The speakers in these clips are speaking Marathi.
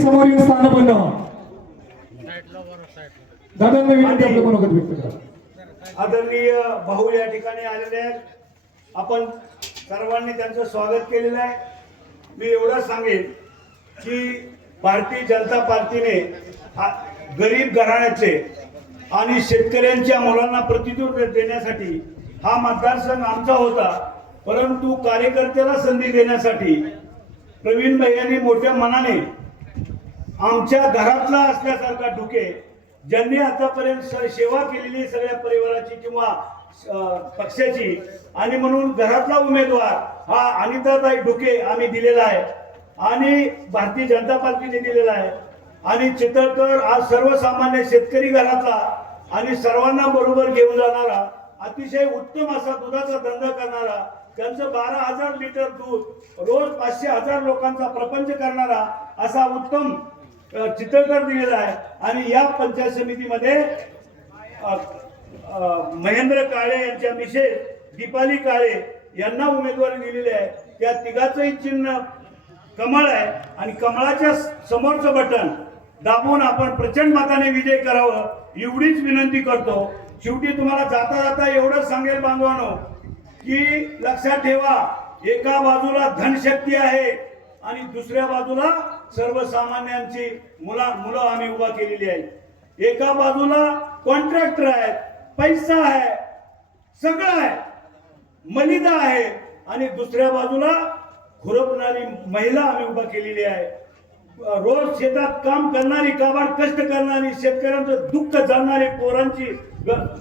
समोर येऊन स्थानबद्ध व्हा. दादांना विनंती आपलं मनोगत व्यक्त करा. आदरणीय भाऊ या ठिकाणी आलेले आहेत. आपण सर्वांनी त्यांचं स्वागत केलेलं आहे. मी एवढं सांगेन की भारतीय जनता पार्टीने गरीब घराण्याचे आणि शेतकऱ्यांच्या मुलांना प्रतिनिधित्व देण्यासाठी हा मतदारसंघ आमचा होता, परंतु कार्यकर्त्याला संधी देण्यासाठी प्रवीण भैयांनी मोठ्या मनाने आमच्या घरातला असल्यासारखा ढुके ज्यांनी आतापर्यंत सेवा केलेली सगळ्या परिवाराची किंवा पक्षाची, आणि म्हणून घरातला उमेदवार हा अनिताताई ढुके आम्ही दिलेला आहे आणि भारतीय जनता पार्टीने दिलेला आहे. आणि चितळकर आज सर्वसामान्य शेतकरी घरातला आणि सर्वांना बरोबर घेऊन जाणारा, अतिशय उत्तम असा दुधाचा धंदा करणारा, त्यांचं 12,000 लिटर दूध रोज 500,000 लोकांचा प्रपंच करणारा असा उत्तम चितळकर दिलेला आहे. आणि या पंचायत समितीमध्ये महेंद्र काळे यांच्या मिसेस दीपाली काळे यांना उमेदवारी दिलेली आहे. त्या तिघाचंही चिन्ह कमळ आहे आणि कमळाच्या समोरचं बटन दाबून आपण प्रचंड मताने विजय करावं एवढीच विनंती करतो. शेवटी तुम्हाला जाता जाता एवढंच सांगेल बांधवानो की लक्षात ठेवा, एका बाजूला धनशक्ती आहे आणि दुसऱ्या बाजूला सर्वसामान्यांची मुलं आम्ही उभा केलेली आहे. एका बाजूला कॉन्ट्रॅक्टर आहेत, पैसा आहे, सगळं आहे, मलिदा आहे, आणि दुसऱ्या बाजूला खुरपणारी महिला आम्ही उभा केलेली आहे. रोज शेतात काम करणारी, काबाड कष्ट करणारी, शेतकऱ्यांचं दुःख जाणणारी पोरांची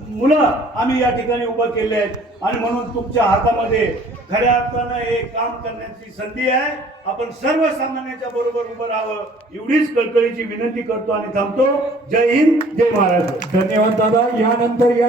मुलं आम्ही या ठिकाणी उभं केले आहेत. आणि म्हणून तुमच्या हातामध्ये खऱ्या अर्थानं हे काम करण्याची संधी आहे. आपण सर्वसामान्यांच्या बरोबर उभं राहावं एवढीच कळकळीची विनंती करतो आणि थांबतो. जय हिंद, जय महाराष्ट्र. धन्यवाद दादा. यानंतर या